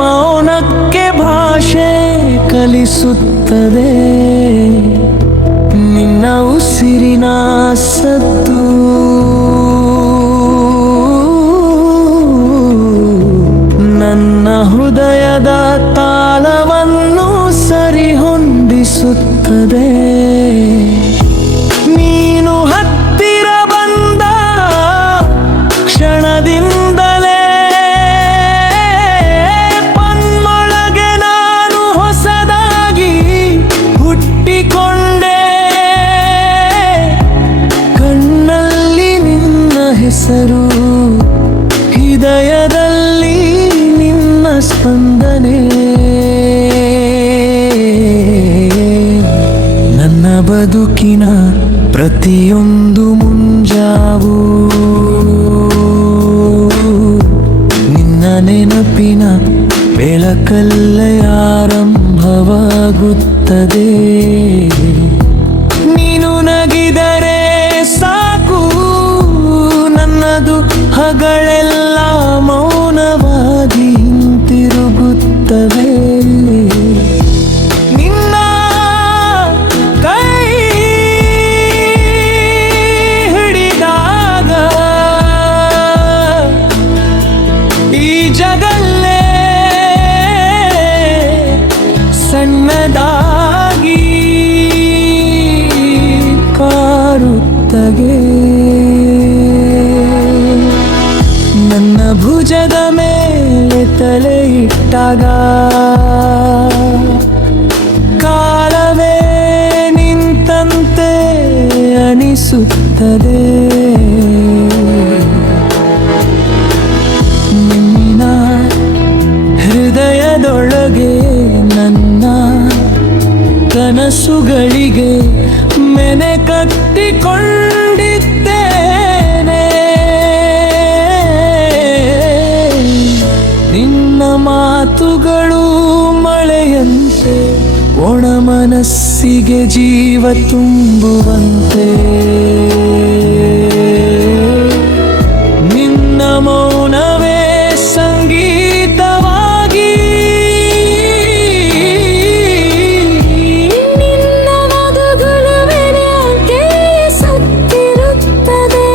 ಮೌನಕ್ಕೆ ಭಾಷೆ ಕಲಿಸುತ್ತದೆ ನಿನ್ನ ಉಸಿರಿನ ಸದ್ದು ನನ್ನ ಹೃದಯದ ತಾಳವನ್ನು ಸರಿಹೊಂದಿಸುತ್ತದೆ ನೀನು ಹತ್ತಿರ ಬಂದ ಕ್ಷಣದಿಂದಲೇ ಪನ್ಮೊಳಗೆ ನಾನು ಹೊಸದಾಗಿ ಹುಟ್ಟಿಕೊಂಡೆ ಕಣ್ಣಲ್ಲಿ ನಿನ್ನ ಹೆಸರು ಹೃದಯದಲ್ಲಿ ನಿನ್ನ ಸ್ಪಂದನೆ ನನ್ನ ಬದುಕಿನ ಪ್ರತಿಯೊಂದು ಮುಂಜಾವು ನಿನ್ನ ನೆನಪಿನ ಬೆಳಕಲ್ಲೇ ಆರಂಭವಾಗುತ್ತದೆ ನೀನು ನಗಿದರೆ ಸಾಕು ನನ್ನದು ಹಗಳೆಲ್ಲ ಮೌನವಾಗಿ ಹಿಂತಿರುಗುತ್ತವೆ ನಿನ್ನ ಕೈ ಹಿಡಿದಾಗ ಈ ಜಗಲ್ಲೇ ಸಣ್ಣದಾಗಿ ಕಾರುತ್ತದೆ ನನ್ನ ಭುಜದ ಮೇಲೆ ತಲೆ ಇಟ್ಟಾಗ ಕಾಲವೇ ನಿಂತಂತೆ ಅನಿಸುತ್ತದೆ ನಿನ್ನ ಹೃದಯದೊಳಗೆ ನನ್ನ ಕನಸುಗಳಿಗೆ ಮೆನೆ ಕಟ್ಟಿಕೊಂಡಿದ್ದೇನೆ ನಿನ್ನ ಮಾತುಗಳು ಮಳೆಯಂತೆ ಒಣ ಮನಸ್ಸಿಗೆ ಜೀವ ತುಂಬುವಂತೆ ನಿನ್ನ ಮೌನವೇ ಸಂಗೀತವಾಗಿ ನಿನ್ನ ಮಧುಗಳು ಬೆರೆಯಂತೆ ಸತ್ತಿರುತ್ತದೆ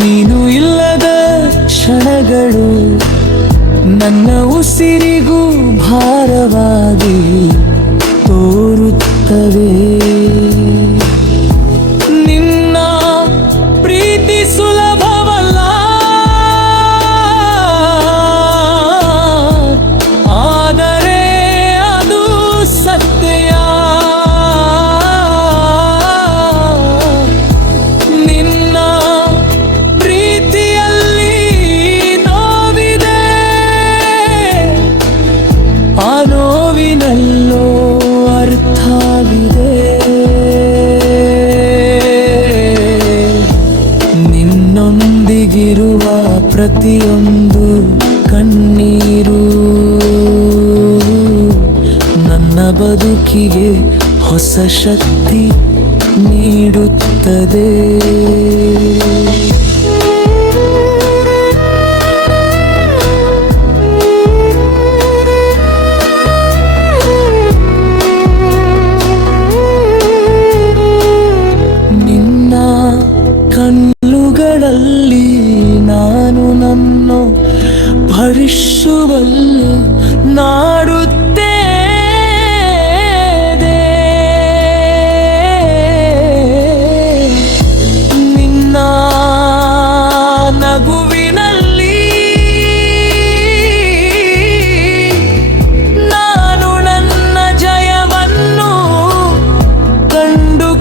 ನೀನು ಇಲ್ಲದ ಕ್ಷಣಗಳು ನನ್ನ ಉಸಿರಿಗೂ ಭಾರವಾಗಿ ತೋರುತ್ತವೆ ನಿನ್ನ ಪ್ರೀತಿ ಸುಲಭವಲ್ಲ ಆದರೆ ಅದು ಸತ್ಯ ನಿನ್ನ ಪ್ರೀತಿಯಲ್ಲಿ ನೋವಿದೆ ಆ ನೋವಿನಲ್ಲೋ ಅರ್ಥವಿದೆ ನಿನ್ನೊಂದಿಗಿರುವ ಪ್ರತಿಯೊಂದು ಕಣ್ಣೀರು ನನ್ನ ಬದುಕಿಗೆ ಹೊಸ ಶಕ್ತಿ ನೀಡುತ್ತದೆ ನಿನ್ನ ಕಣ್ಣುಗಳಲ್ಲಿ ನಾನು ನನ್ನ ಭರಿಸುವಲ್ಲಿ ನಾಡುತ್ತೇನೆ ನಿನ್ನ ನಗುವಿನಲ್ಲಿ ನಾನು ನನ್ನ ಜಯವನ್ನು ಕಂಡುಕೊಳ್ಳುತ್ತೇನೆ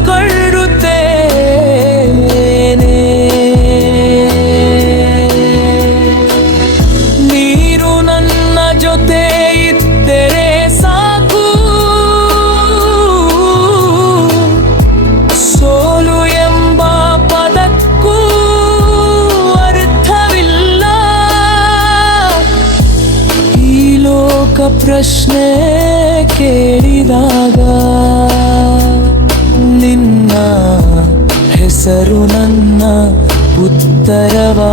ನೀರು ನನ್ನ ಜೊತೆ ಇದ್ದರೆ ಸಾಕು ಸೋಲು ಎಂಬ ಪದಕ್ಕೂ ಅರ್ಥವಿಲ್ಲ ಈ ಲೋಕ ಪ್ರಶ್ನೆ ಕೇಳಿದಾಗ ನಿನ್ನ ಹೆಸರು ನನ್ನ ಉತ್ತರವಾಗುತ್ತವೆ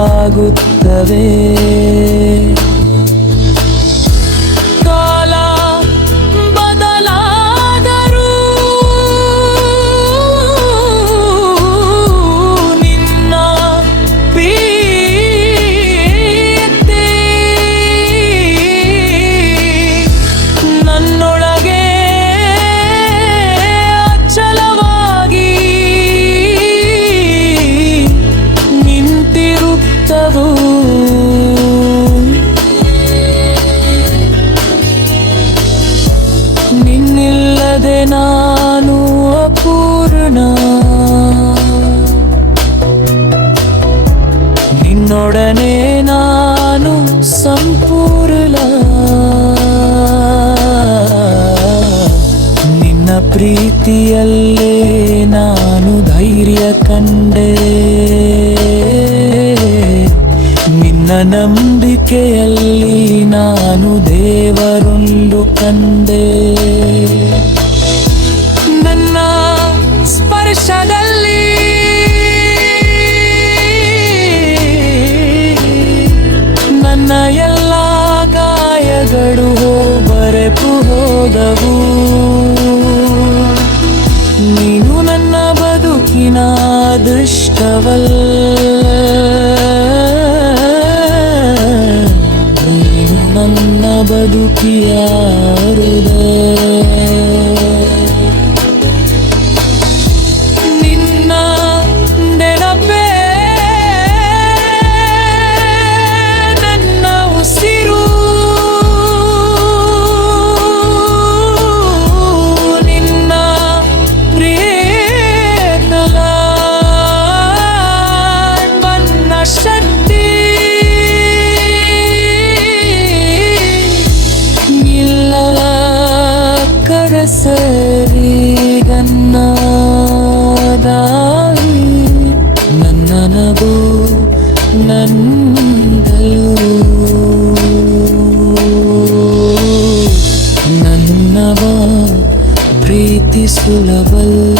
ಪ್ರೀತಿಯಲ್ಲೇ ನಾನು ಧೈರ್ಯ ಕಂಡೆ, ನಿನ್ನ ನಂಬಿಕೆಯಲ್ಲಿ ನಾನು ದೇವರೊಂದು ಕಂಡೆ. ನನ್ನ ಸ್ಪರ್ಶದಲ್ಲಿ ನನ್ನ ಎಲ್ಲ ಗಾಯಗಳು ಬರೆಪು ಹೋದವು. ನೀನು ನನ್ನ ಬದುಕಿನ ಅದೃಷ್ಟವಲ್ಲ, ನೀನು ನನ್ನ ಬದುಕಿಯ ಹೃದಯ. ನಿನ್ನ ನೆನಪೇ ನನ್ನ ಉಸಿರು, ನಿನ್ನ ಪ್ರೀತಲ ಬನ್ನ ಶಕ್ತಿ. ಇಲ್ಲವ ಕರಸರಿ ಗನ್ನ ದಾರಿ, ನನ್ನ ನಗು ನಂದಲು, ನನ್ನವ ಪ್ರೀತಿ ಸುಲಭಲ್ಲ.